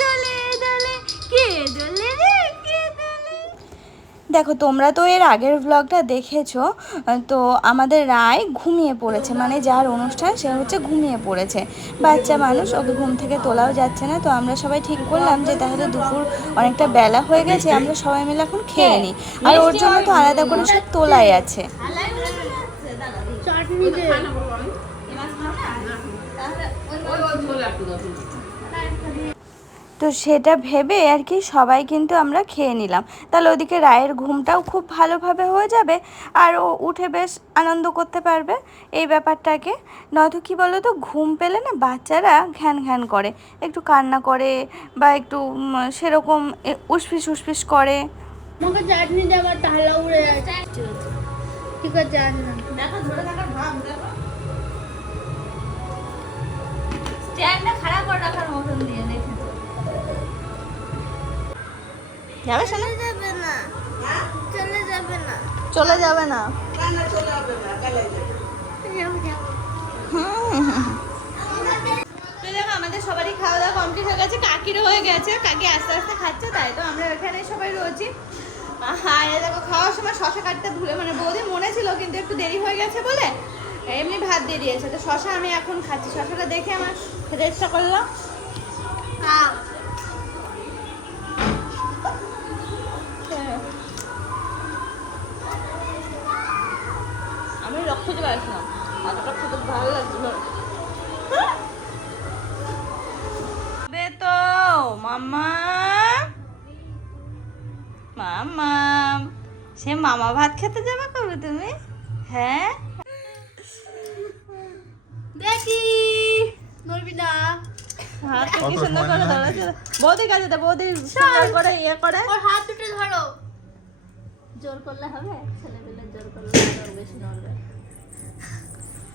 দোলে দলে কে দলে রে? দেখো তোমরা তো এর আগের ব্লগটা দেখেছ তো আমাদের রায় ঘুমিয়ে পড়েছে। মানে যার অনুষ্ঠান সে হচ্ছে ঘুমিয়ে পড়েছে। বাচ্চা মানুষ ওকে ঘুম থেকে তোলাও যাচ্ছে না। তো আমরা সবাই ঠিক করলাম যে তাহলে দুপুর অনেকটা বেলা হয়ে গেছে আমরা সবাই মিলে এখন খেয়ে নিই। আর ওর জন্য তো আলাদা করে সব তোলাই আছে। চাটনি দে। তো সেটা ভেবে আর কি সবাই কিন্তু আমরা খেয়ে নিলাম। তাহলে ওদিকে রায়ের ঘুমটাও খুব ভালোভাবে হয়ে যাবে আর ও উঠে বেশ আনন্দ করতে পারবে এই ব্যাপারটাকে। নয়তো কি বলো তো ঘুম পেলে না বাচ্চারা ঘ্যান ঘ্যান করে। একটু কান্না করে বা একটু সেরকম উসফিস উসফিস করে। আমাকে চাটনি দে তাহলে উড়ে যাচ্ছে ঠিক আছে জান না স্ট্যান্ডটা খারাপ করে রাখার মতন দিয়ে দেখে যাবে শোনা যাবে না। চলে যাবে না। চলে যাবে না। আমাদের সবারই খাওয়া দাওয়া কমপ্লিট হয়ে গেছে। কাকিরও হয়ে গেছে। কাকি আস্তে আস্তে খাচ্ছে তাই তো আমরা এখানে সবাই রয়েছি। হ্যাঁ দেখো খাওয়ার সময় শশা কাটতে ভুলে মানে বৌদি মনে ছিল কিন্তু একটু দেরি হয়ে গেছে বলে এমনি ভাত দিয়ে দিয়েছে। তো শশা আমি এখন খাচ্ছি। শশাটা দেখে আমার খেতে ইচ্ছা করল। সে মামা ভাত খেতে যাবে কবে তুমি? হ্যাঁ? দেখি নড়বি না। হাত কি সুন্দর করে ধরেছে বৌদির কাছে দে বৌদি সুন্দর করে ইয়ে করে। ওর হাত দুটো ধরো। জোর করলে হবে? ছেলে জোর করলে বেশি নড়বে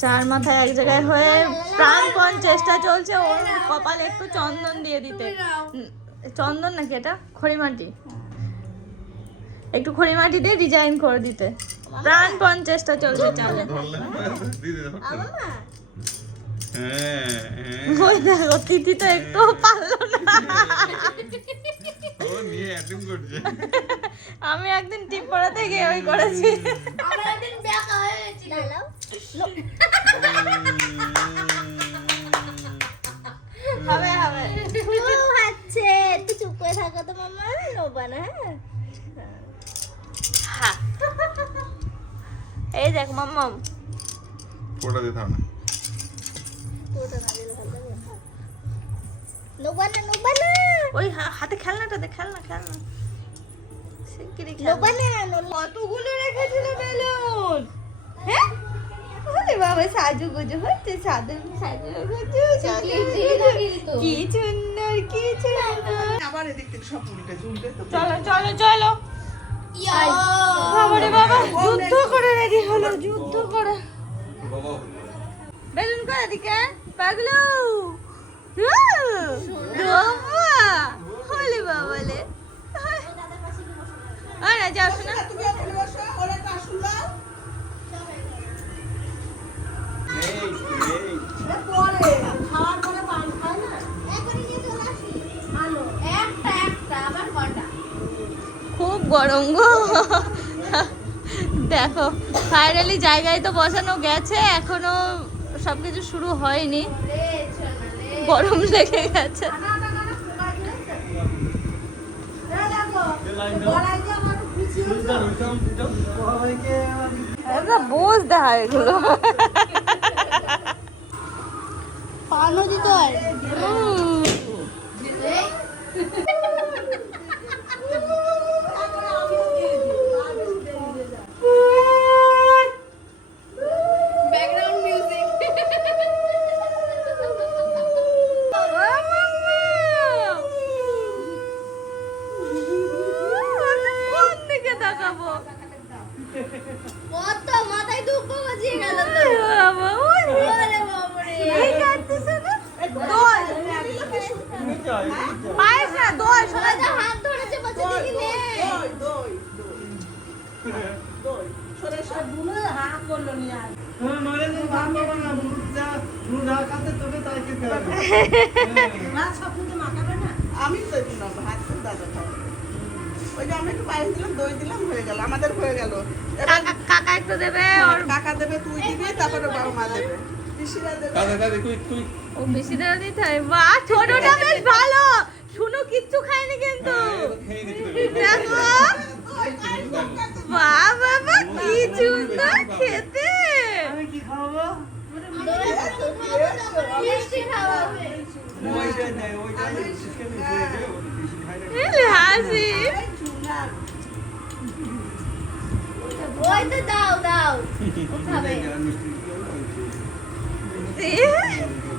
চার মাথায় এক জায়গায় হয়ে প্রাণপণ চেষ্টা চলছে ওর কপালে একটু চন্দন দিয়ে দিতে। চন্দন নাকি এটা? খড়িমাটি একটু খড়িমাটি দিয়ে ডিজাইন করে দিতে। প্রাণপণ চেষ্টা চলছে চালে। ওই দেখো তিথি তো একটু পারল না। আমি একদিন টিপ পড়াতে গিয়ে ওই করেছি। হয়ে হবে হবে। ও তুই চুপ করে থাকো তো মামা। নোবা না হ্যাঁ? এই দেখ মাম্মাম ফোটা দিতে হবে ওই হাতে খেলনাটা দে খেলনা খেলনা। কতগুলো রেখেছিল বেলুন? হ্যাঁ? বাবা সাজু গুজু হচ্ছে সাজু সাজু গুজু কি সুন্দর কি সুন্দর আবার এদিক থেকে সব উল্টে উল্টে চলো চলো চলো। যুদ্ধ করে বেলুন কর এদিকে? পাগলু। বাবা হলে বাবালে। আরে যাও শোনা। গরম গো। দেখো ফাইনালি জায়গায় তো বসানো গেছে এখনও সবকিছু শুরু হয়নি। গরম লেগে গেছে। বোঝ দেখা এগুলো। পানো দিতে হয়। আমি তো হাত দাদা খাবে ওই যে আমি একটু পায়েস দিলাম দই দিলাম হয়ে গেল আমাদের হয়ে গেল। কাকা একটু দেবে ওর কাকা দেবে তুই দিবি তারপরে বাবা মা দেবে। পিসিরা দেবে। দাদা দাদা কুই কুই ও বেশি দেওয়া দিতে হয়। বাহ ছোটটা বেশ ভালো। শুনো কিচ্ছু খায়নি কিন্তু। দেখো। বাবা কি সুন্দর খেতে। মিষ্টি খাওয়াবে এই হাসি ওই তো দাও দাও খাবে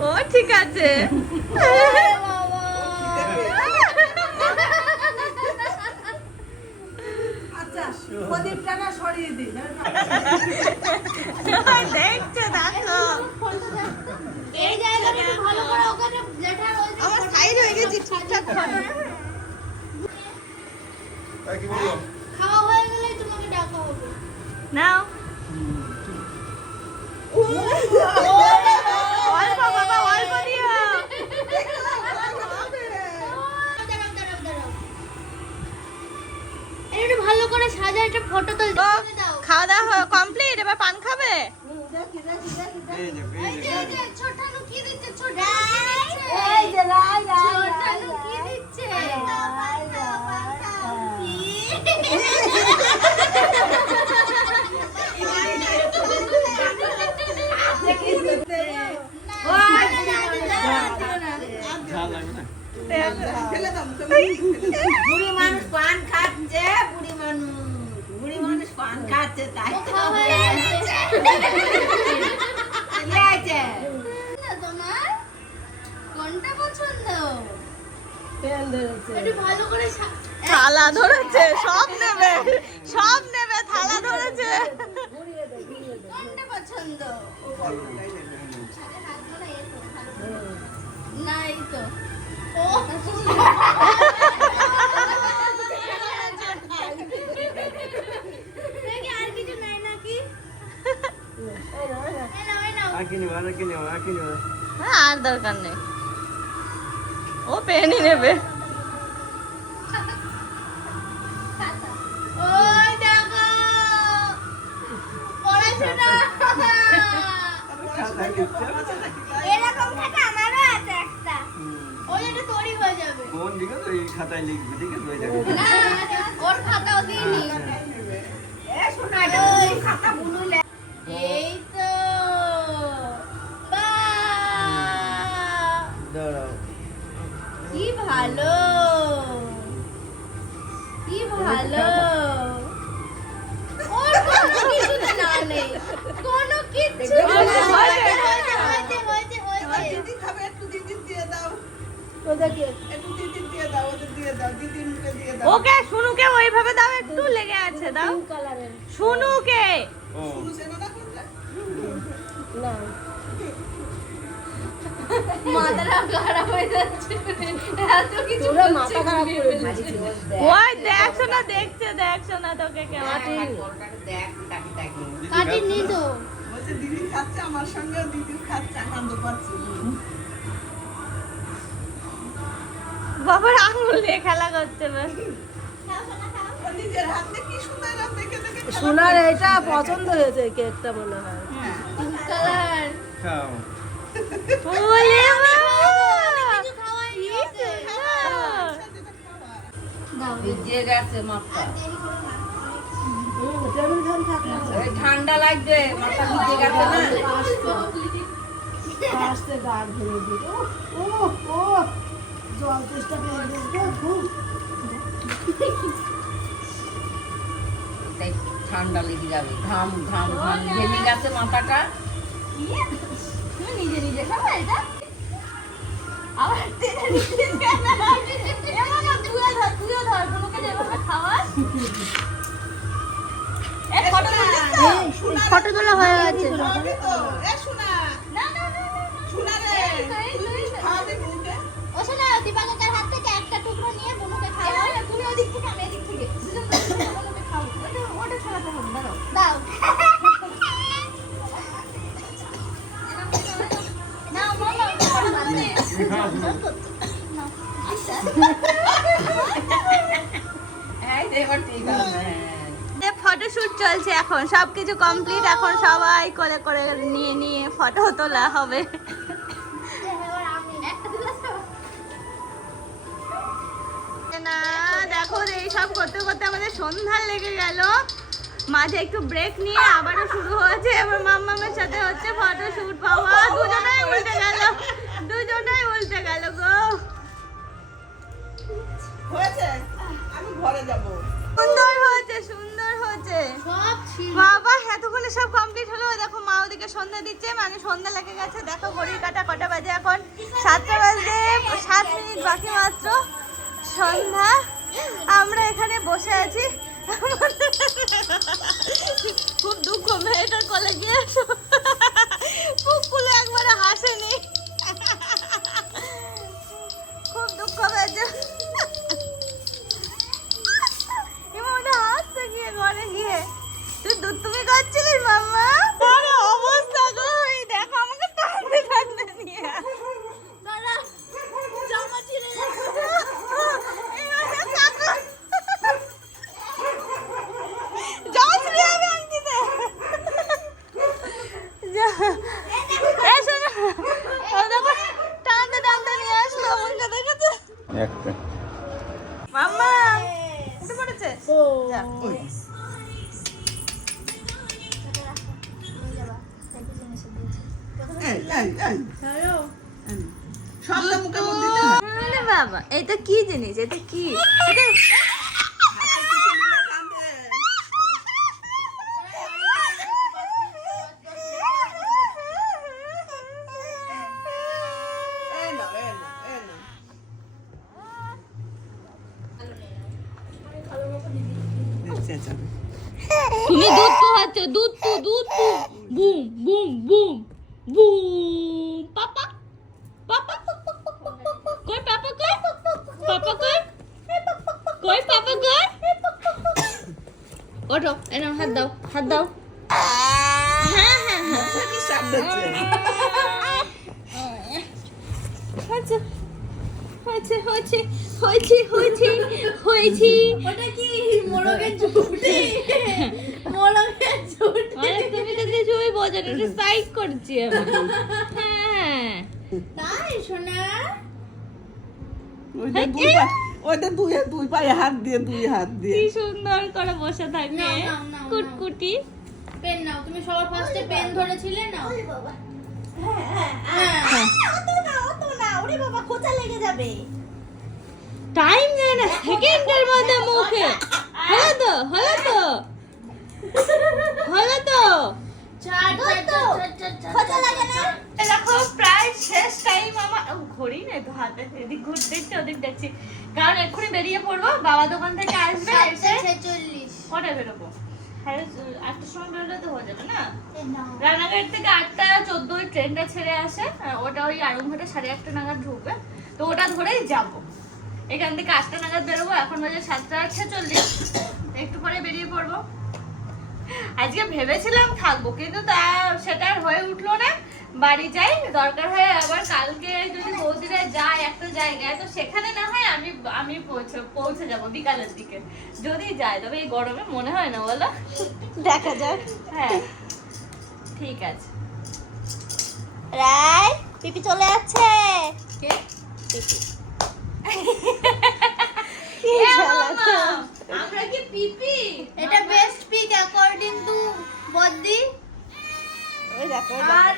ও ঠিক আছে। প্রদীপটা না সরিয়ে দিই দেখছ দেখো। এই জায়গাটা ভালো করে ওখানে লেটার আমার সাইড হয়ে গেছি ঠিকঠাক ফটো। কি বলল খাওয়া হয়ে গেলেই তোমাকে ডাকা হবে। নাও। করে একটা ফটো তো খাওয়া দাওয়া কমপ্লিট এবার পান খাবে? এই যে এই যে ছোটানু কি দিচ্ছে ছোটানু এই যে লাই লাই ছোটানু কি দিচ্ছে? ফেলে দাও ফেলে দাও। বুড়ি মানুষ পান খাচ্ছে বুড়ি মানুষ। কোনটা পছন্দ? একটু ভালো করে সা- থালা ধরেছে সব নেবে। সব নেবে থালা ধরেছে। কোনটা পছন্দ? হাত তো, হাত ধরে। না এই তো ও দেখি আর কিছু নাই নাকি এই নাও, এই নাও। হ্যাঁ, আর দরকার নেই। ও পেনই নেবে। ওই দেখো পড়াশোনা। এরকম থাকে আমারও আছে একটা। ওই এটা তৈরি হয়ে যাবে। কোন দিকে তো এই খাতায় লিখবি ঠিক আছে হয়ে যাবে। ওকে শুনুকে ওইভাবে দাও একটু লেগে আছে দাও। শুনুকে। মাথাটা খারাপ হয়ে যাচ্ছে। এত কিছু মাথা খারাপ করে ওই দেখছ না দেখছে দেখছ না তোকে কেমন দেখ কাটি নি তো দিদি খাচ্ছে আমার সঙ্গে দিদিও খাচ্ছে আনন্দ পাচ্ছে। বাবার আঙুল দিয়ে খেলা করছে ব্যাস। ও নিজের হাতে কি সুন্দর রাত দেখে দেখে খেলা সোনার এটা পছন্দ হয়েছে কেকটা মনে হয়। কালার ওলে ঠান্ডা লাগবে মাথা ভিজে গেছে না? আসতে দাগ ধরে দিই ও ও জল চেষ্টা তাই ঠান্ডা লেগে যাবে। ঘাম ঘাম ঘাম। ঘেমে গেছে মাথাটা। নিজে নিজে খাবে এটা আবার তুইও ধর, তুইও ধর, যেভাবে খাওয়াস। ফটো তোলা হয়ে গেছে। ফটোশুট চলছে এখন সবকিছু কমপ্লিট এখন সবাই করে করে নিয়ে নিয়ে ফটো তোলা হবে। না দেখো এই সব করতে করতে আমাদের সন্ধ্যা লেগে গেল। মাঝে একটু ব্রেক নিয়ে আবারও শুরু হয়েছে এবার মাম্মামের সাথে হচ্ছে ফটো শুট বাবা দুজনাই উল্টে গেল দুজনাই উল্টে গেল গো। হয়েছে? ঘরে যাব। সুন্দর হয়েছে সুন্দর হয়েছে। বাবা এতক্ষণে সব কমপ্লিট হলো। দেখো মা ওদিকে সন্ধ্যা দিচ্ছে মানে সন্ধ্যা লেগে গেছে। দেখো ঘড়ির কাটা কটা বাজে এখন? সাতটা বাজে সাত মিনিট বাকি মাত্র। সন্ধ্যা আমরা এখানে বসে আছি। খুব দুঃখ মেয়েটার কলে একটা। মাম্মা উঠে পড়েছে? যা। বাবা এটা কি জিনিস? এটা কি? দুধ পু দুধ পু বুম বুম বুম বুম পাপা পাপা কই পাপা কই পাপা কই কই পাপা কই ওঠো এনাও হাত দাও হাত দাও হ্যাঁ হ্যাঁ হ্যাঁ সে কি সাপ দিচ্ছে? আচ্ছা হয়েছে হয়েছে হয়েছে হয়েছে। ওটা কি মোরগের ঝুটি? মোরগের ঝুটি। আরে তুমি তো কিছুই বোঝো না এটা সাইড করছি হ্যাঁ। তাই সোনা? ওই যে দুই পা- দুই দুই পায়ে হাত দিয়ে দুই হাত দিয়ে। কি সুন্দর করে বসে থাকে। কুটকুটি। পেন নাও তুমি সবার ফার্স্টে পেন ধরেছিলে নাও। হ্যাঁ টাইম নেয় না সেকেন্ডের মধ্যে মুখে। হলো তো হলো তো। হলো তো। দেখো প্রায় শেষ টাইম আমার ঘড়ি নেই তো হাতে এদিক দেখছি ওদিক দেখছি। কারণ এক্ষুনি বেরিয়ে পড়ব বাবা দোকান থেকে আসবে এসে বেরোবো। সাড়ে আটটার সময় বেরোলে তো হয়ে যাবে না? রানাঘাট থেকে আটটা চোদ্দোই ট্রেনটা ছেড়ে আসে ওটা ওই আরুমঘাটে সাড়ে আটটা নাগাদ ঢুকবে। তো ওটা ধরেই যাব। এখান থেকে আটটা নাগাদ বেরোবো এখন বাজে সাতটা ছেচল্লিশ। একটু পরে বেরিয়ে পড়ব। আজকে ভেবেছিলাম থাকব কিন্তু তা সেটা আর হয়ে উঠল না। বাড়ি যাই দরকার হয় আবার কালকে যদি বৌদিরা যায় একটা জায়গায় তো সেখানে না হয় আমি আমি পৌঁছে পৌঁছে যাব বিকালের দিকে। যদি যায় তবে এই গরমে মনে হয় না বলো? দেখা যাক। হ্যাঁ ঠিক আছে। রাই পিপি চলে যাচ্ছে। কে? মামা, আমরা কি পিপি? এটা বেস্ট পিক অ্যাকর্ডিং টু বদ্দি। ওই দেখো। আর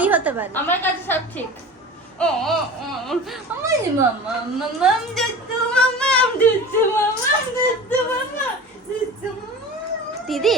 দিদি হতে পারে। আমার কাছে সব ঠিক। ও ও, ও, আমার মামা মামাম দুত্তু মামাম দুত্তু মামাম দুত্তু মামা দুত্তু দিদি?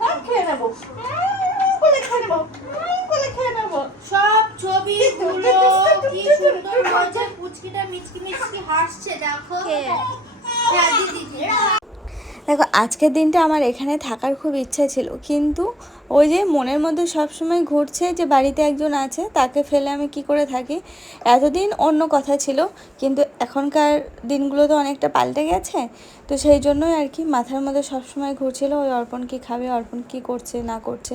সব খেয়ে নেব। উম, খেয়ে নেব উম, খেয়ে নেব। সব ছবি কি সুন্দর হয়েছে পুচকিটা মিচকি মিচকি হাসছে দেখো। হ্যাঁ দিদি। দেখো, আজকের দিনটা আমার এখানে থাকার খুব ইচ্ছা ছিল। কিন্তু ওই যে মনের মধ্যে সবসময় ঘুরছে যে বাড়িতে একজন আছে, তাকে ফেলে আমি কি করে থাকি? এতদিন অন্য কথা ছিল, কিন্তু এখনকার দিনগুলো তো অনেকটা পাল্টে গেছে। তো সেই জন্যই আর কি মাথার মধ্যে সবসময় ঘুরছিল, ওই অর্পণ কি খাবে, অর্পণ কি করছে, না করছে,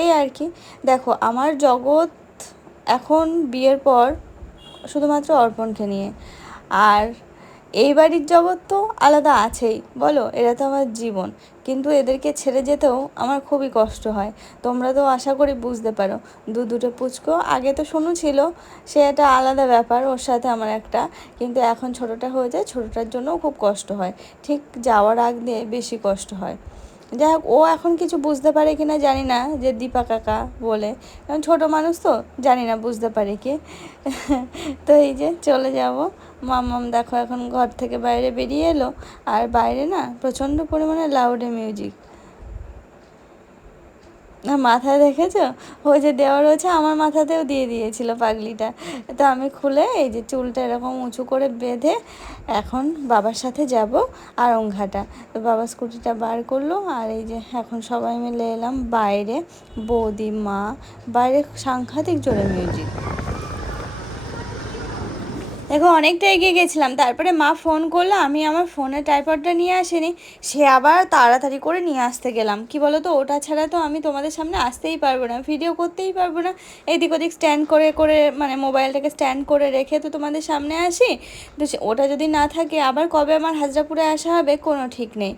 এই আর কি। দেখো, আমার জগৎ এখন বিয়ের পর শুধুমাত্র অর্পণকে নিয়ে। আর এই বাড়ির জগৎ তো আলাদা আছেই। বলো, এরা তো আমার জীবন। কিন্তু এদেরকে ছেড়ে যেতেও আমার খুবই কষ্ট হয়। তোমরা তো আশা করি বুঝতে পারো। দু দুটো পুচকো, আগে তো শোনো ছিল, সে একটা আলাদা ব্যাপার, ওর সাথে আমার একটা। কিন্তু এখন ছোটোটা হয়ে যায়, ছোটোটার জন্যও খুব কষ্ট হয়। ঠিক যাওয়ার আগ দিয়ে বেশি কষ্ট হয়। যাই হোক, ও এখন কিছু বুঝতে পারে কিনা জানি না, যে দীপা কাকা বলে। কারণ ছোটো মানুষ তো, জানি না, বুঝতে পারে কি। তো এই যে চলে যাব। মামাম দেখো এখন ঘর থেকে বাইরে বেরিয়ে এলো। আর বাইরে না প্রচণ্ড পরিমাণে লাউডে মিউজিক না, মাথায় দেখেছ? ওই যে দেওয়া রয়েছে আমার মাথাতেও দিয়ে দিয়েছিল পাগলিটা। তো আমি খুলে এই যে চুলটা এরকম উঁচু করে বেঁধে এখন বাবার সাথে যাব আরংঘাটা তো বাবা স্কুটিটা বার করল, আর এই যে এখন সবাই মিলে এলাম বাইরে। বৌদি, মা, বাইরে সাংঘাতিক জোরে মিউজিক দেখো, অনেকটা এগিয়ে গেছিলাম। তারপরে মা ফোন করল, আমি আমার ফোনের টাইপডটা নিয়ে আসিনি। সে আবার তাড়াতাড়ি করে নিয়ে আসতে গেলাম। কি বলো তো ওটা ছাড়া তো আমি তোমাদের সামনে আসতেই পারব না ভিডিও করতেই পারব না। এদিক ওদিক স্ট্যান্ড করে করে মানে মোবাইলটাকে স্ট্যান্ড করে রেখে তো তোমাদের সামনে আসি। তো ওটা যদি না থাকে, আবার কবে আমার হাজরাপুরে আসা হবে, কোনো ঠিক নেই।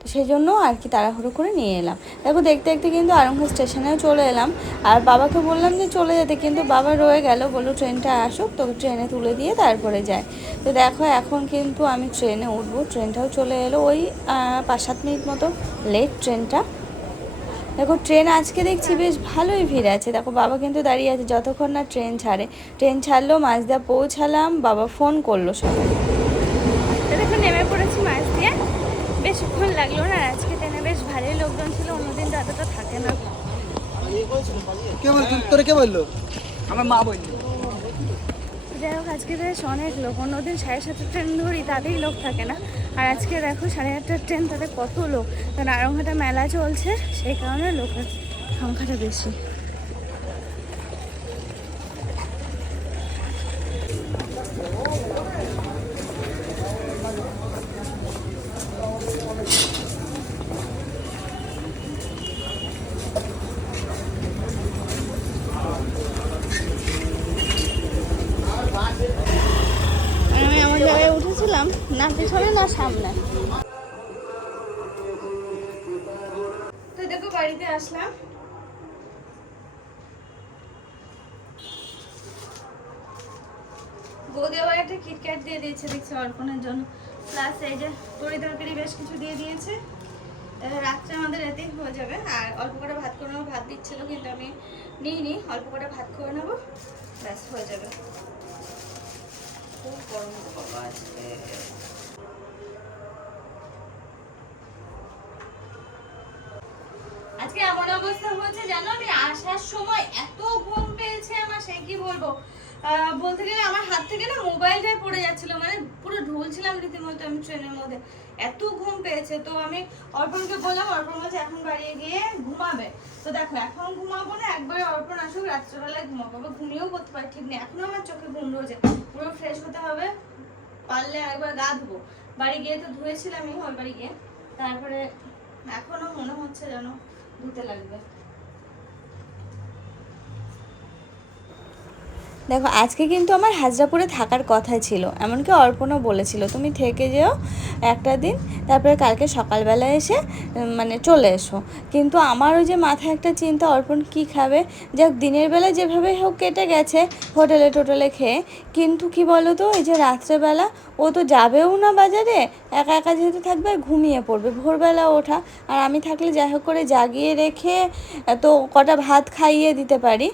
তো সেই জন্য আর কি তাড়াহুড়ো করে নিয়ে এলাম। দেখো, দেখতে দেখতে কিন্তু আরঙ্গ স্টেশনেও চলে এলাম। আর বাবাকে বললাম যে চলে যেতে, কিন্তু বাবা রয়ে গেল। বলল, ট্রেনটা আসুক তো ট্রেনে তুলে দিয়ে তারপরে যায়। তো দেখো এখন কিন্তু আমি ট্রেনে উঠবো। ট্রেনটাও চলে এলো। ওই পাঁচ সাত মিনিট মতো লেট ট্রেনটা দেখো ট্রেন আজকে দেখছি বেশ ভালোই ভিড় আছে। দেখো বাবা কিন্তু দাঁড়িয়ে আছে। যতক্ষণ না ট্রেন ছাড়ে। ট্রেন ছাড়লো মাঝদা পৌঁছালাম। বাবা ফোন করল সবাই। দেখো নেমে পড়েছি মাছ দিয়ে। বেশিক্ষণ লাগল না। আজকে ট্রেনে বেশ ভালোই লোকজন ছিল। অন্যদিন তো এতটা থাকে না। কে বল তোরে কে বলল? আমার মা বলল। যাই হোক, আজকে বেশ অনেক লোক অন্যদিন সাড়ে সাতটার ট্রেন ধরি তাতেই লোক থাকে না। আর আজকে দেখো সাড়ে আটটার ট্রেন, তাতে কত লোক। কারণ আরংঘাটা মেলা চলছে, সেই কারণে লোকের সংখ্যাটা বেশি আর আমি আমার জায়গায় উঠেছিলাম না পিছনে না সামনে তো দেখো বাড়িতে আসলাম বৌদি একটা কিটক্যাট দিয়ে দিয়েছে, দেখছি অর্পণের জন্য। প্লাস তরকারি বেশ কিছু দিয়ে দিয়েছে। রাত্রে আমাদের এতেই হয়ে যাবে। আর অল্প করে ভাত করে নেব। ভাত কিন্তু আমি অল্প করে ভাত নেব। ব্যাস, হয়ে যাবে। খুব গরম আজকে। আজকে এমন অবস্থা হয়েছে জানো আমি আসার সময় এত ঘুম পেয়েছে আমার, সে কি বলব? বলতে গেলে আমার হাত থেকে না মোবাইলটাই পড়ে যাচ্ছিল মানে পুরো ঢুলছিলাম রীতিমতো আমি ট্রেনের মধ্যে। এত ঘুম পেয়েছে, তো আমি অর্পণকে বললাম, অর্পণ বলছে, এখন বাড়িয়ে গিয়ে ঘুমাবে। তো দেখো, এখন ঘুমাবো না, একবারে অর্পণ আসুক, রাত্রেবেলায় ঘুমাবো। আবার ঘুমিয়েও করতে পারি, ঠিক নেই। এখনও আমার চোখে ঘুম রয়েছে। পুরো ফ্রেশ হতে হবে, পারলে একবার গা ধুবো। বাড়ি গিয়ে তো ধুয়েছিলামই ওই বাড়ি গিয়ে। তারপরে এখনও মনে হচ্ছে যেন ধুতে লাগবে। দেখো, আজকে কিন্তু আমার হাজরাপুরে থাকার কথা ছিল, এমনকি অর্পণও বলেছিল, তুমি থেকে যেও একটা দিন, তারপরে কালকে সকালবেলা এসে মানে চলে এসো। কিন্তু আমার ওই যে মাথায় একটা চিন্তা, অর্পণ কি খাবে? যাক, দিনের বেলা যেভাবে হোক কেটে গেছে হোটেলে টোটেলে খেয়ে, কিন্তু কি বলো তো এই যে রাত্রেবেলা ও তো যাবেও না বাজারে, একা একা যেহেতু থাকবে, আর ঘুমিয়ে পড়বে, ভোরবেলা ওঠা। আর আমি থাকলে যাই হোক করে জাগিয়ে রেখে, তো কটা ভাত খাইয়ে দিতে পারি।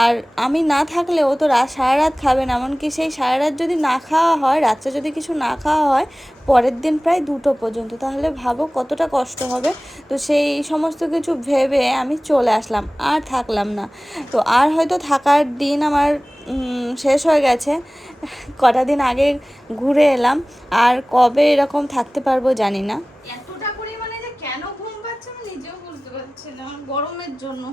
আর আমি না থাকলে ও তো সারা রাত খাবে না এমনকি সেই সারা রাত যদি না খাওয়া হয়, রাত্রে যদি কিছু না খাওয়া হয়, পরের দিন প্রায় দুটো পর্যন্ত। তাহলে ভাবো কতটা কষ্ট হবে। তো সেই সমস্ত কিছু ভেবে আমি চলে আসলাম, আর থাকলাম না। তো আর হয়তো থাকার দিন আমার শেষ হয়ে গেছে। কটা দিন আগে ঘুরে এলাম। আর কবে এরকম থাকতে পারব জানি না। এতটা পরিমাণে যে কেন ঘুম পাচ্ছে আমি নিজেও বুঝতে পারছি না, গরমের জন্য।